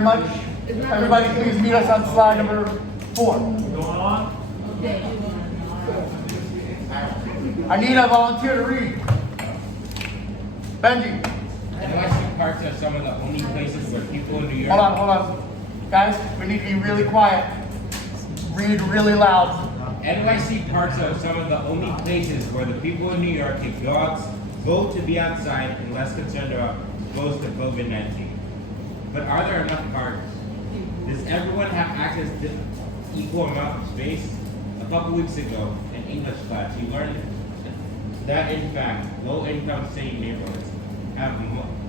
Much. Everybody please meet us on slide number 4. Going on? I need a volunteer to read. Benji. NYC parks are some of the only places where people in New York... Hold on. Guys, we need to be really quiet. Read really loud. NYC parks are some of the only places where the people in New York take dogs, vote to be outside, and less concerned about exposed to COVID-19. But are there enough parks? Does everyone have access to equal amount of space? A couple weeks ago, in English class, we learned that in fact, low-income city neighborhoods have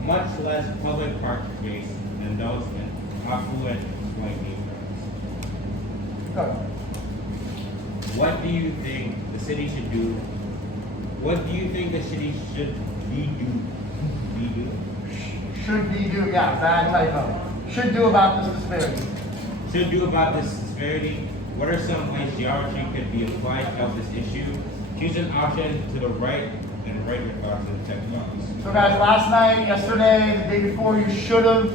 much less public park space than those in affluent white neighborhoods. Go. What do you think the city should do? What do you think the city should be do? Should be do, yeah, bad typo. Should do about this disparity. Should do about this disparity? What are some ways geometry could be applied to help this issue? Choose an option to the right and write your thoughts in the text box. So guys, last night, yesterday, the day before, you should have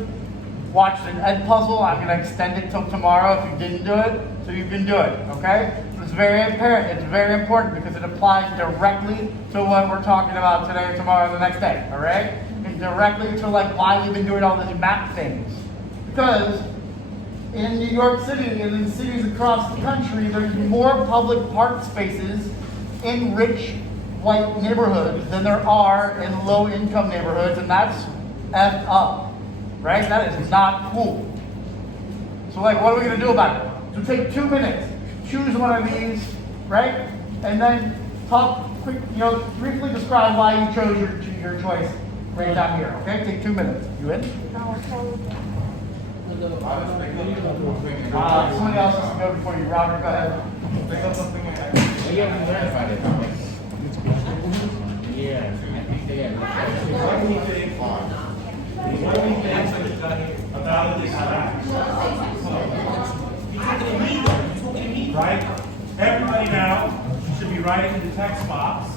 watched an ed puzzle. I'm going to extend it till tomorrow if you didn't do it, so you can do it, okay? It's very apparent, it's very important because it applies directly to what we're talking about today, tomorrow, and the next day, all right? And directly to like why we've been doing all these map things. Because in New York City and in cities across the country, there's more public park spaces in rich white neighborhoods than there are in low income neighborhoods, and that's effed up, right? That is not cool. So like, what are we gonna do about it? So take 2 minutes, choose one of these, right? And then talk quick, briefly describe why you chose your choice right down here, okay? Take 2 minutes. You in? Somebody else has to go before you. Robert, go ahead. Well, you haven't learned about it. Yeah, I think they have. What do you think about this fact? Right? Everybody now should be writing in the text box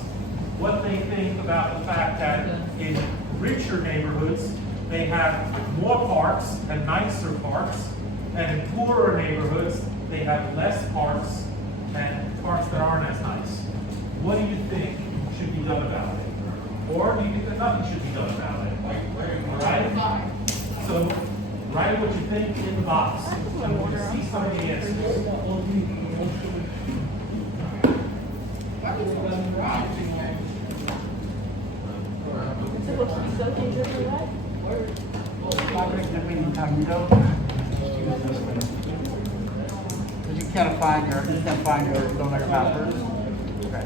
what they think about the fact that in richer neighborhoods, they have more parks and nicer parks, and in poorer neighborhoods, they have less parks and parks that aren't as nice. What do you think should be done about it? Or do you think that nothing should be done about it? All right? So write what you think in the box, and we'll just see some of the answers. Because you can't find your don't know your passwords. Okay.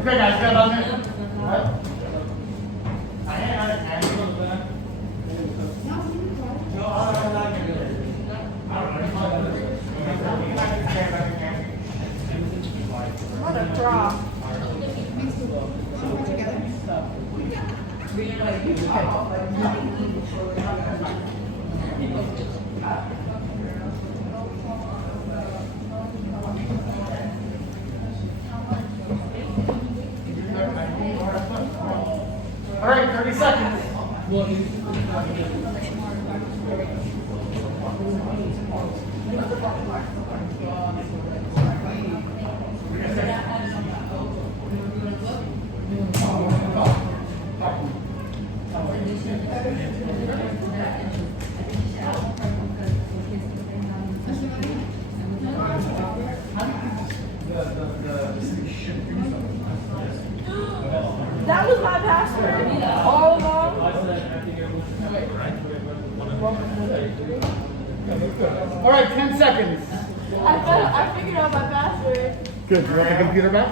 Okay, guys, got about a minute. What? All right, 30 seconds. That was my password all along. All right, 10 seconds. I figured out my password. Good. You want the computer back?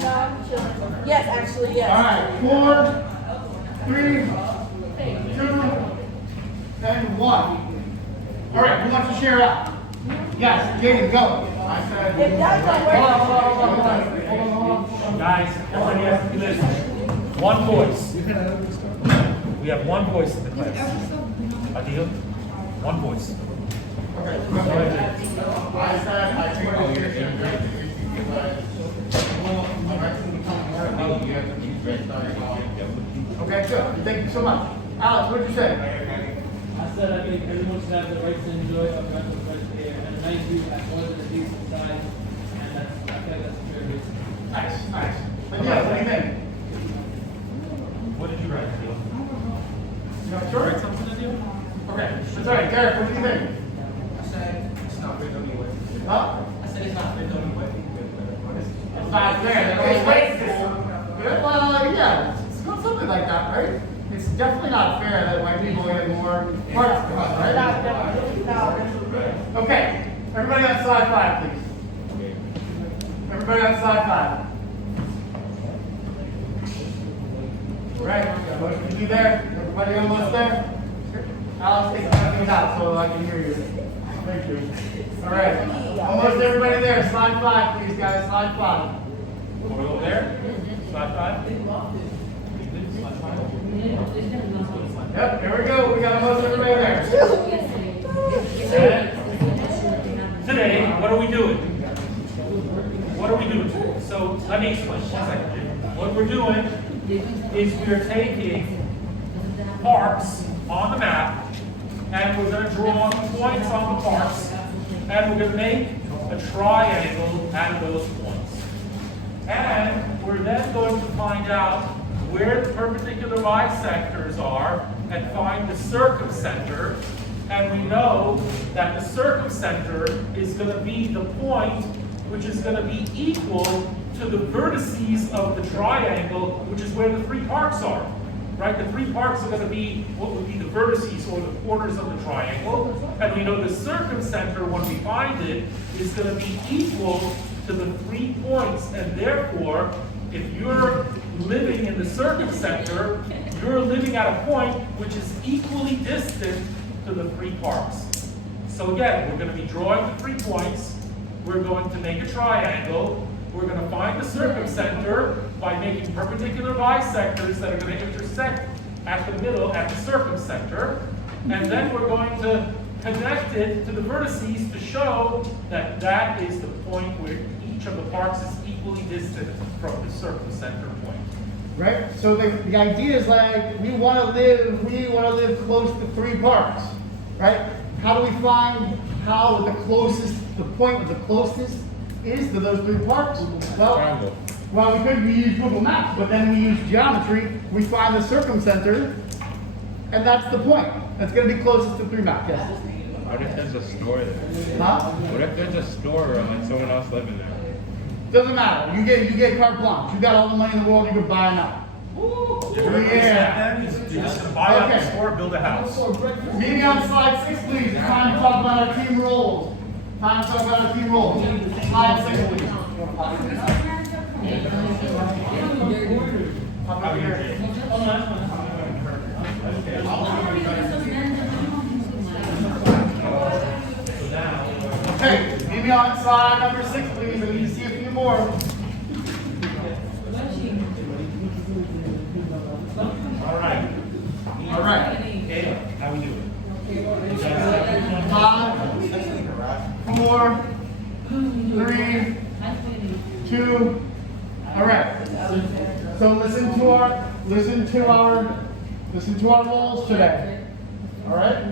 No, I'm chilling. Yes, actually, yes. All right, 4, 3, 2, and 1. All right, who wants to share out? Yes, Jaden, go. If that's not working, Hold on. Guys, everybody has to do this. One voice. We have one voice in the class. Adil? One voice. Okay, good. Thank you so much. Alex, what did you say? I said I think everyone should have the right to enjoy a rental fresh air and a nice view at more than a decent size, and I think that's a fair reason. Nice, nice. But yeah, what do you think? What did you write? You not sure? Something to do? Okay, that's all right. Derek, what do you think? I said it's not good anyway. Huh? I said it's not good anyway. It's not fair. It's racist. Well, yeah, it's not something like that, right? It's definitely not fair that white people get more parts than us, right? Okay, everybody on slide 5, please. Everybody on slide 5. Right, motion to be there. Everybody almost there? Alex, take some things out so I can hear you. Thank you. All right, almost everybody there. Slide 5, please, guys. Slide 5. We're over there? Slide 5? Yep, here we go. We got almost everybody there. And today, what are we doing? What are we doing today? So let me explain. 1 second. What we're doing is we're taking parks on the map and we're going to draw points on the parks and we're going to make a triangle out of those points. And we're then going to find out where the perpendicular bisectors are and find the circumcenter. And we know that the circumcenter is going to be the point which is going to be equal to the vertices of the triangle, which is where the 3 parks are. Right? The 3 parks are going to be what would be the vertices or the corners of the triangle. And we know the circumcenter, when we find it, is going to be equal to the 3 points. And therefore, if you're living in the circumcenter, you're living at a point which is equally distant to the 3 parks. So again, we're going to be drawing the 3 points. We're going to make a triangle. We're going to find the circumcenter by making perpendicular bisectors that are going to intersect at the middle at the circumcenter. And then we're going to connect it to the vertices to show that that is the point where each of the parks is equally distant from the circumcenter point. Right? So the idea is like we want to live close to 3 parks. Right? How do we find how the point with the closest is to those 3 parks? Well, we use Google Maps, but then we use geometry. We find the circumcenter, and that's the point. That's going to be closest to 3 maps. Yes. What if there's a store there? Huh? What if there's a store and someone else living there? Doesn't matter. You get carte blanche. You got all the money in the world. You can buy now. Yeah. You're just gonna buy out the store, build a house. Meeting on slide 6, please. It's time to talk about our team roles. Time to talk about our team roles. Slide 6, please. Up here. Okay, meet me on slide number 6, please. I need to see a few more. All right. Okay, how we doing? 5, 4, 3, 2. All right. So listen to our roles today. All right.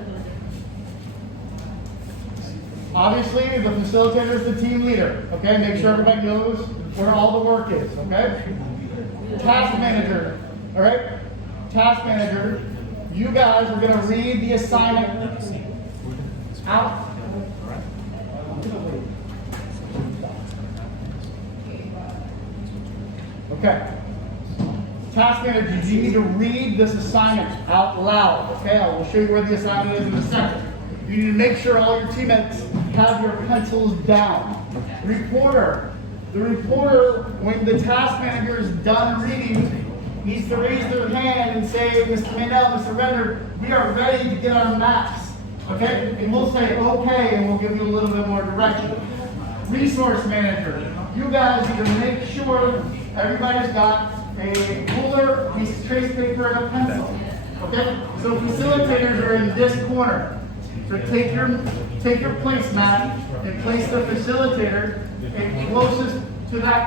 Obviously, the facilitator is the team leader. Okay. Make sure everybody knows where all the work is. Okay. Task manager. All right. Task manager. You guys are going to read the assignment out. Okay. Task manager, you need to read this assignment out loud. Okay, I will show you where the assignment is in a second. You need to make sure all your teammates have your pencils down. Reporter. The reporter, when the task manager is done reading, needs to raise their hand and say, Mr. Maynell, Mr. Render, we are ready to get our maps. Okay? And we'll say, okay, and we'll give you a little bit more direction. Resource manager, you guys need to make sure everybody's got a ruler, piece of trace paper, and a pencil. Okay? So facilitators are in this corner. So take your placemat and place the facilitator closest to that